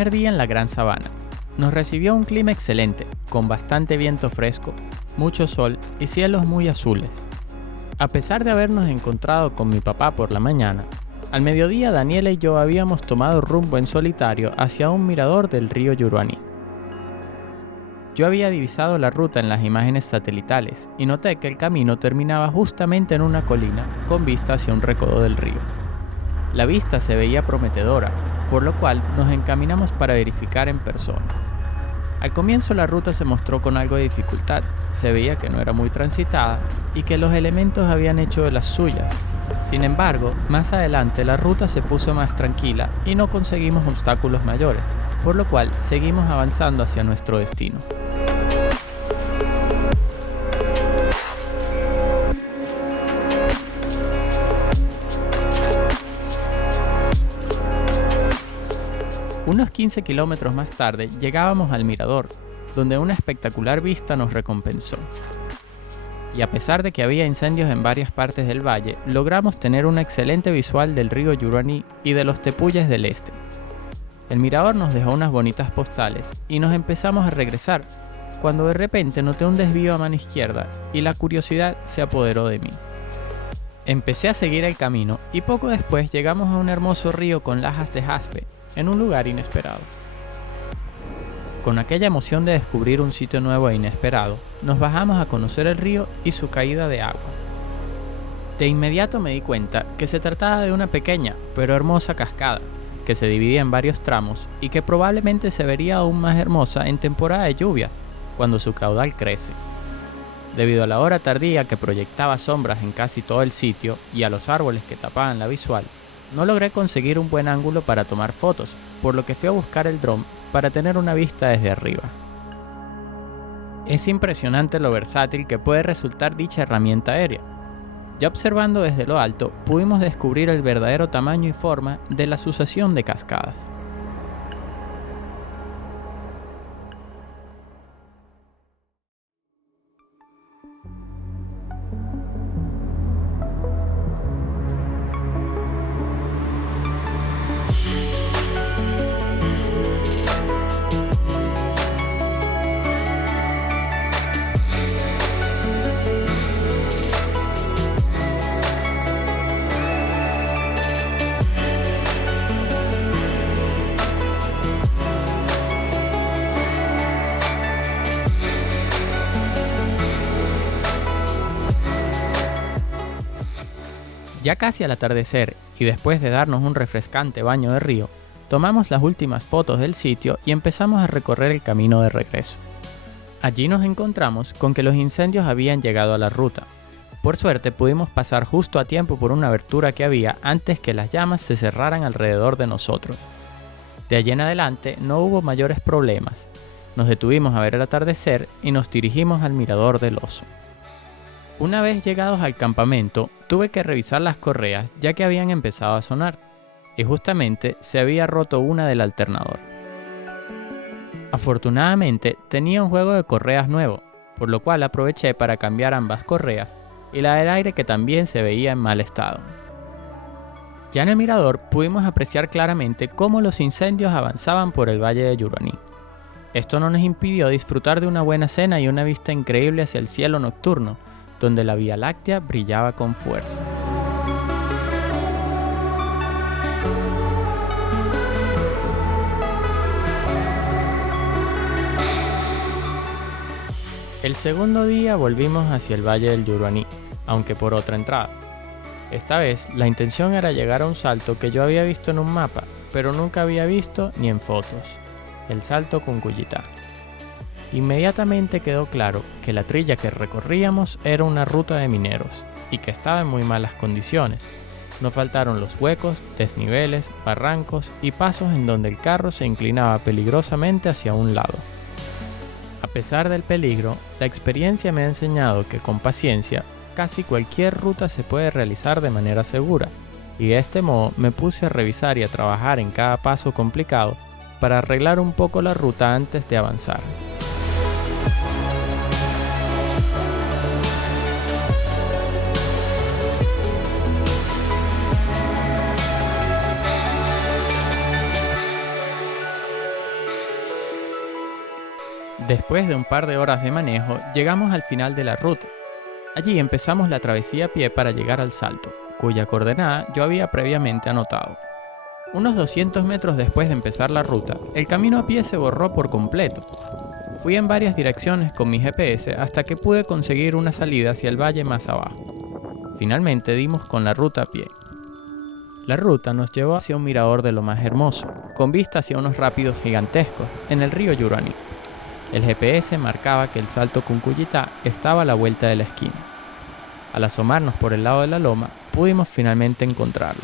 primer día en la Gran Sabana. Nos recibió un clima excelente, con bastante viento fresco, mucho sol y cielos muy azules. A pesar de habernos encontrado con mi papá por la mañana, al mediodía Daniela y yo habíamos tomado rumbo en solitario hacia un mirador del río Yuruaní. Yo había divisado la ruta en las imágenes satelitales y noté que el camino terminaba justamente en una colina con vista hacia un recodo del río. La vista se veía prometedora, por lo cual nos encaminamos para verificar en persona. Al comienzo la ruta se mostró con algo de dificultad, se veía que no era muy transitada y que los elementos habían hecho de las suyas. Sin embargo, más adelante la ruta se puso más tranquila y no conseguimos obstáculos mayores, por lo cual seguimos avanzando hacia nuestro destino. Unos 15 kilómetros más tarde llegábamos al mirador, donde una espectacular vista nos recompensó. Y a pesar de que había incendios en varias partes del valle, logramos tener una excelente visual del río Yuruaní y de los tepuyes del este. El mirador nos dejó unas bonitas postales y nos empezamos a regresar, cuando de repente noté un desvío a mano izquierda y la curiosidad se apoderó de mí. Empecé a seguir el camino y poco después llegamos a un hermoso río con lajas de jaspe, en un lugar inesperado. Con aquella emoción de descubrir un sitio nuevo e inesperado, nos bajamos a conocer el río y su caída de agua. De inmediato me di cuenta que se trataba de una pequeña pero hermosa cascada, que se dividía en varios tramos y que probablemente se vería aún más hermosa en temporada de lluvias, cuando su caudal crece. Debido a la hora tardía que proyectaba sombras en casi todo el sitio y a los árboles que tapaban la visual, no logré conseguir un buen ángulo para tomar fotos, por lo que fui a buscar el dron para tener una vista desde arriba. Es impresionante lo versátil que puede resultar dicha herramienta aérea. Ya observando desde lo alto, pudimos descubrir el verdadero tamaño y forma de la sucesión de cascadas. Ya casi al atardecer, y después de darnos un refrescante baño de río, tomamos las últimas fotos del sitio y empezamos a recorrer el camino de regreso. Allí nos encontramos con que los incendios habían llegado a la ruta. Por suerte pudimos pasar justo a tiempo por una abertura que había antes que las llamas se cerraran alrededor de nosotros. De allí en adelante no hubo mayores problemas. Nos detuvimos a ver el atardecer y nos dirigimos al mirador del oso. Una vez llegados al campamento, tuve que revisar las correas ya que habían empezado a sonar, y justamente se había roto una del alternador. Afortunadamente tenía un juego de correas nuevo, por lo cual aproveché para cambiar ambas correas y la del aire que también se veía en mal estado. Ya en el mirador pudimos apreciar claramente cómo los incendios avanzaban por el valle de Yuruaní. Esto no nos impidió disfrutar de una buena cena y una vista increíble hacia el cielo nocturno, donde la Vía Láctea brillaba con fuerza. El segundo día volvimos hacia el valle del Yuruaní, aunque por otra entrada. Esta vez la intención era llegar a un salto que yo había visto en un mapa, pero nunca había visto ni en fotos: el Salto Cuncuyitá. Inmediatamente quedó claro que la trilla que recorríamos era una ruta de mineros y que estaba en muy malas condiciones. No faltaron los huecos, desniveles, barrancos y pasos en donde el carro se inclinaba peligrosamente hacia un lado. A pesar del peligro, la experiencia me ha enseñado que con paciencia casi cualquier ruta se puede realizar de manera segura, y de este modo me puse a revisar y a trabajar en cada paso complicado para arreglar un poco la ruta antes de avanzar. Después de un par de horas de manejo, llegamos al final de la ruta. Allí empezamos la travesía a pie para llegar al salto, cuya coordenada yo había previamente anotado. Unos 200 metros después de empezar la ruta, el camino a pie se borró por completo. Fui en varias direcciones con mi GPS hasta que pude conseguir una salida hacia el valle más abajo. Finalmente dimos con la ruta a pie. La ruta nos llevó hacia un mirador de lo más hermoso, con vista hacia unos rápidos gigantescos en el río Yuraní. El GPS marcaba que el salto Cuncuyitá estaba a la vuelta de la esquina. Al asomarnos por el lado de la loma, pudimos finalmente encontrarlo.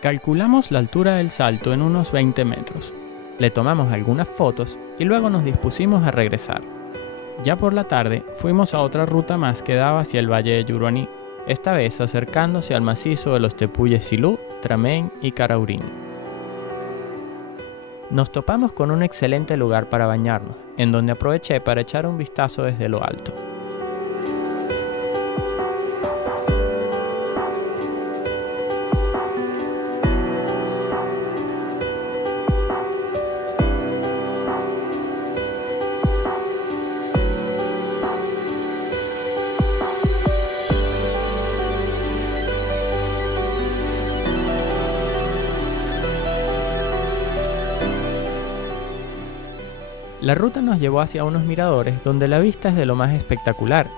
Calculamos la altura del salto en unos 20 metros. Le tomamos algunas fotos y luego nos dispusimos a regresar. Ya por la tarde fuimos a otra ruta más que daba hacia el valle de Yuraní, esta vez acercándose al macizo de los tepuyes Silú, Tramén y Caraurín. Nos topamos con un excelente lugar para bañarnos, en donde aproveché para echar un vistazo desde lo alto. La ruta nos llevó hacia unos miradores donde la vista es de lo más espectacular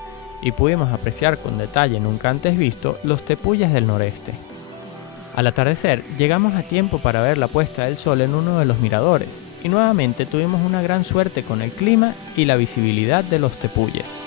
y pudimos apreciar con detalle nunca antes visto los tepuyes del noreste. Al atardecer llegamos a tiempo para ver la puesta del sol en uno de los miradores y nuevamente tuvimos una gran suerte con el clima y la visibilidad de los tepuyes.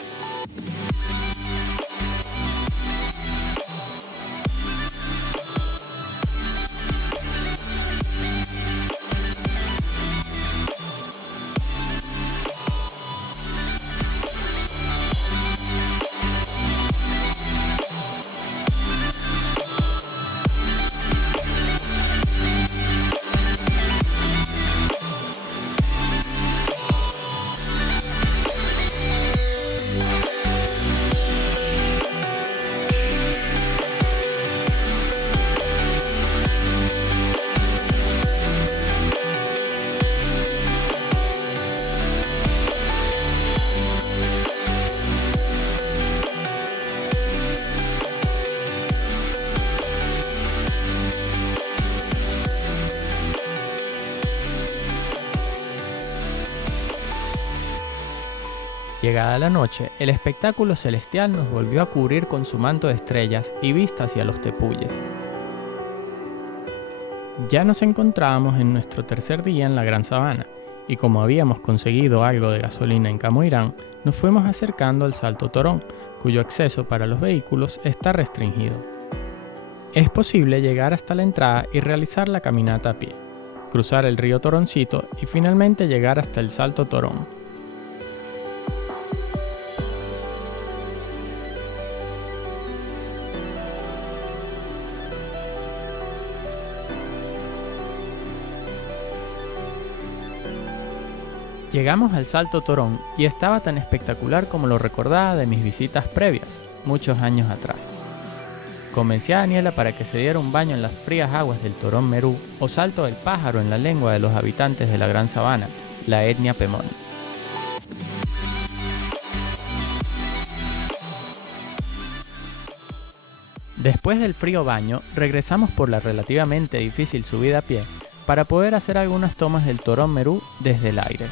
Llegada la noche, el espectáculo celestial nos volvió a cubrir con su manto de estrellas y vista hacia los tepuyes. Ya nos encontrábamos en nuestro tercer día en la Gran Sabana, y como habíamos conseguido algo de gasolina en Camoirán, nos fuimos acercando al Salto Torón, cuyo acceso para los vehículos está restringido. Es posible llegar hasta la entrada y realizar la caminata a pie, cruzar el río Toroncito y finalmente llegar hasta el Salto Torón. Llegamos al Salto Torón y estaba tan espectacular como lo recordaba de mis visitas previas, muchos años atrás. Convencí a Daniela para que se diera un baño en las frías aguas del Torón Merú o Salto del Pájaro en la lengua de los habitantes de la Gran Sabana, la etnia Pemón. Después del frío baño, regresamos por la relativamente difícil subida a pie para poder hacer algunas tomas del Torón Merú desde el aire.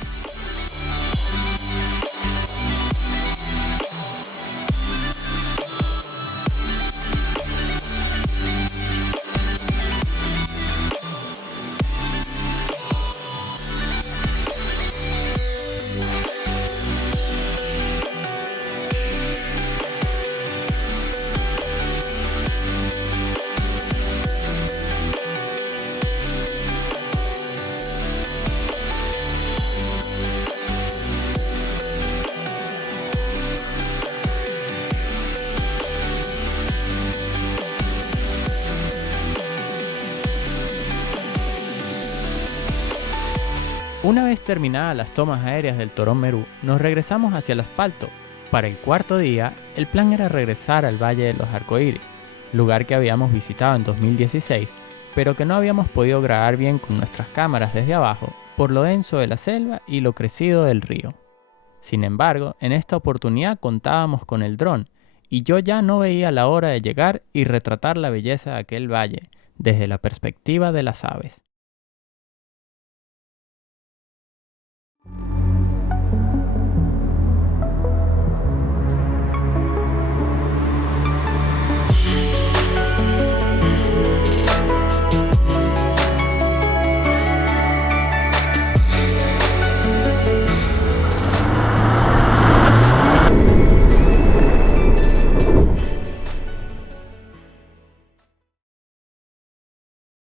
Una vez terminadas las tomas aéreas del Torón Merú, nos regresamos hacia el asfalto, Para el cuarto día, el plan era regresar al Valle de los Arcoíris, lugar que habíamos visitado en 2016, pero que no habíamos podido grabar bien con nuestras cámaras desde abajo, por lo denso de la selva y lo crecido del río. Sin embargo, en esta oportunidad contábamos con el dron, y yo ya no veía la hora de llegar y retratar la belleza de aquel valle, desde la perspectiva de las aves.